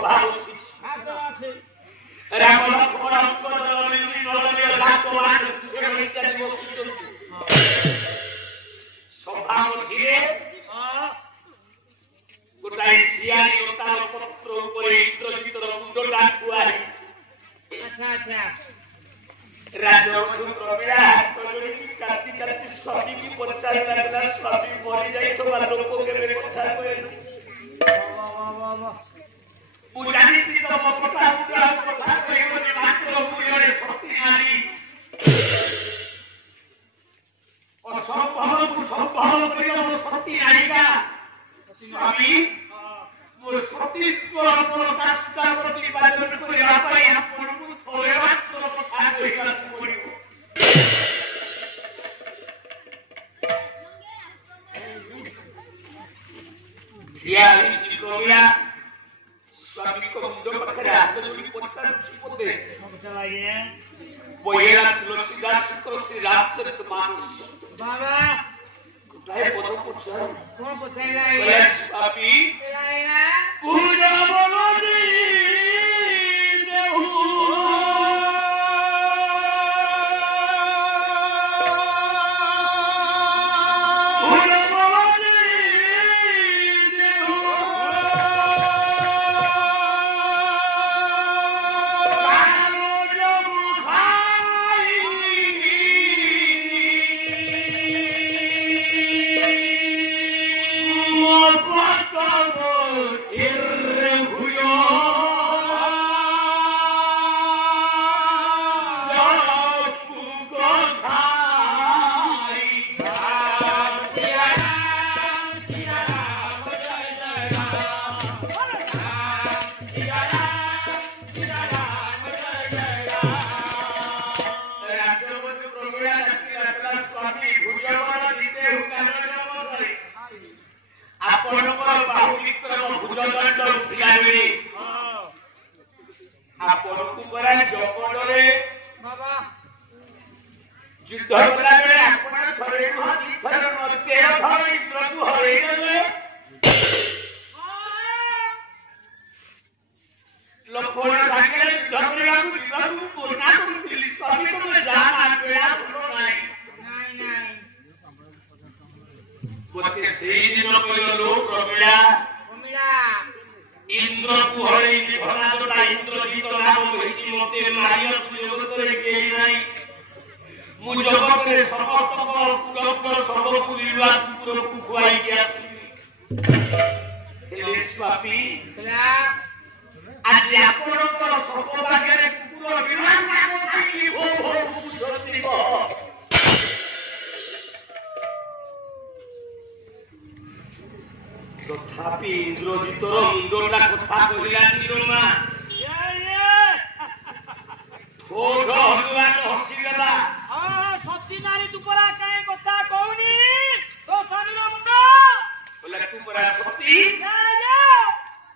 सभा बसी राम लक्ष्मण सभा मझे गोटाए सियारी लतार पत्र उपरे इंद्रजितर मुंडटा खुआ राजबंधु प्रमीला काटी काटी स्वामी की पचार लगला स्वामी मरी जाई तो लोक के कथा कहे पुजारी जी तो मकटा मुद्रा कथा कहबनी मात्र पुजरे शक्ति नारी असंभव को संभव करियो शक्ति नायिका स्वामी मोर सतीत्व प्रकाशता प्रतिपादन करिया पई आपनकु थोरे मात्र कथा कहिबा पड़िबो या जी कोया स्वामी को मुंडो पकड़े हाथ जोड़ी पत्थर छुपोते चलाइए बोयेला तुलसीदास को श्री रामचरित मानस बाबा कुटाए पदो पुछार कौन पुछाइला है स्वामी लाया पूजा बोलोनी देहु इंद्र को हरे भरा जोड़ा इंद्रजीत नाम होइछि मते मारियो जगत के नाही मु जगत के समस्त कुलक सर्वपुरीला कुकुर को खुआई के आसी एले स्वामी आज आपनकर सर्वभाग्य रे कुकुर विमान नाम होइछि हो हो सत्यव तथापि इंद्रजितर मुंडटा कथा कहिला निरमा थोड़ हनुमान हसीगला हां सती नारी तू परा काहे कथा कहूनी तो स्वामीर मुंड बोले तू परा सती जा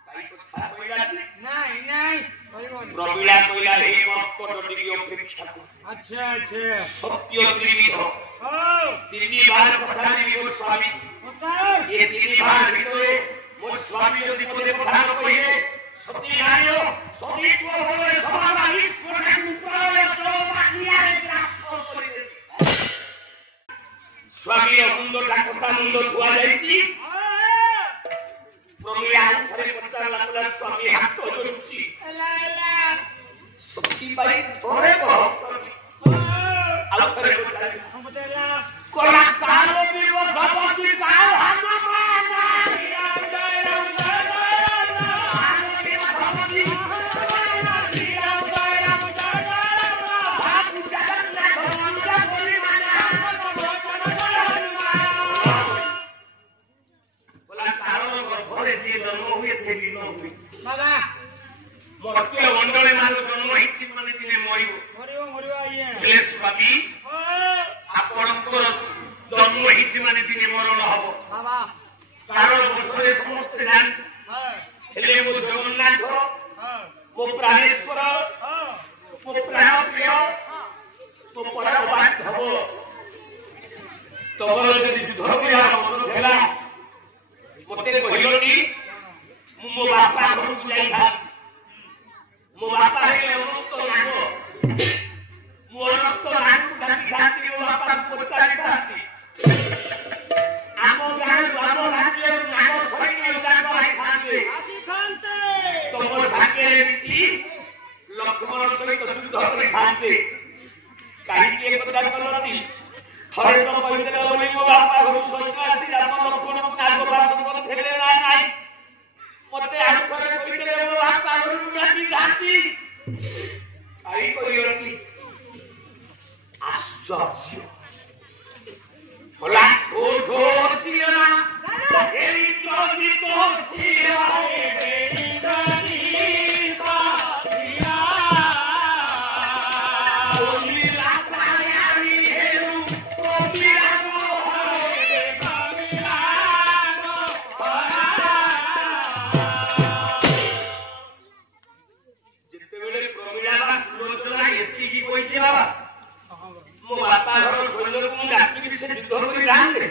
काई कथा कहिला नहीं नहीं कहबोनी प्रबीला कहिला हे मक्कट टिकी अपेक्षा अच्छा अच्छा सत्य त्रिविध हां तीन बार कथा नियो स्वामी ये तीन बार भितरे मो स्वामी यदि मोरे कथा न कहिए सती नारियो सती को होले सभा ईश्वर के मुकराले तो मानिया रे रास्ता करि दे स्वामी मुंड कथा मुंड धुआ जाईची प्रमिया थरे पचार लागला स्वामी हाथ जोड़ुची ला सती बाई थोड़े बहुत आलो थरे पचार हम बतेला कोला कालो दिवस सपति काल हाथ माना बाबा मरते मंडले मानो जन्म हिति माने दिने मरिबो मरिबो मरिबो आइए ले स्वामी आपनको जन्म हिति माने दिने मरण हबो बाबा कारण बसरे समस्त जान हेले मो जगन्नाथ मो प्राणेश्वर मो प्राण प्रिय मो परमबात हबो तबर यदि युद्ध क्रिया मन भेला मते कहिलोनी मो बापा घर को जाई था थरे तो कहते बोली मो बापा घर सहित आसी राम लक्ष्मण नाग बासन फेले ना नाही मते आउ थरे कहते मो बापा घर नाकी जाती आई करियोनी आश्चर्य होला ठो ठो सिया एई तोसी तोसिया एई दानी सासिया ओली लासायानी हेरु तोसिया गो हे कमिला गो जिते बेले प्रमिला बा सुलोचना एती की कइছে बाबा मो बापा घर सैन्य को डाकी से युद्ध करी जाते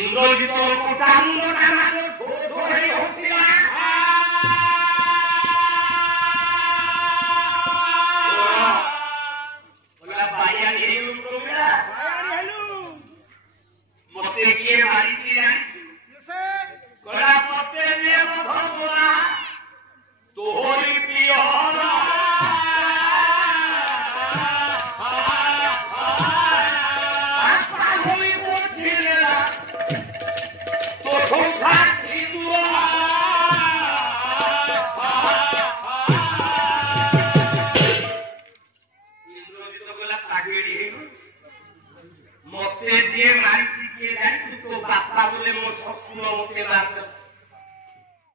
इंद्रजित कोटा मुंड नाना ठो ठो हे हसिला बोला बाया हेलु प्रमिला हेलु मते किए मारी थी जानी से कोला मते ने भगवा तोहरी प्रियरा मते जे मानसी के जानी तो बापा बोले मो ससुर मते बात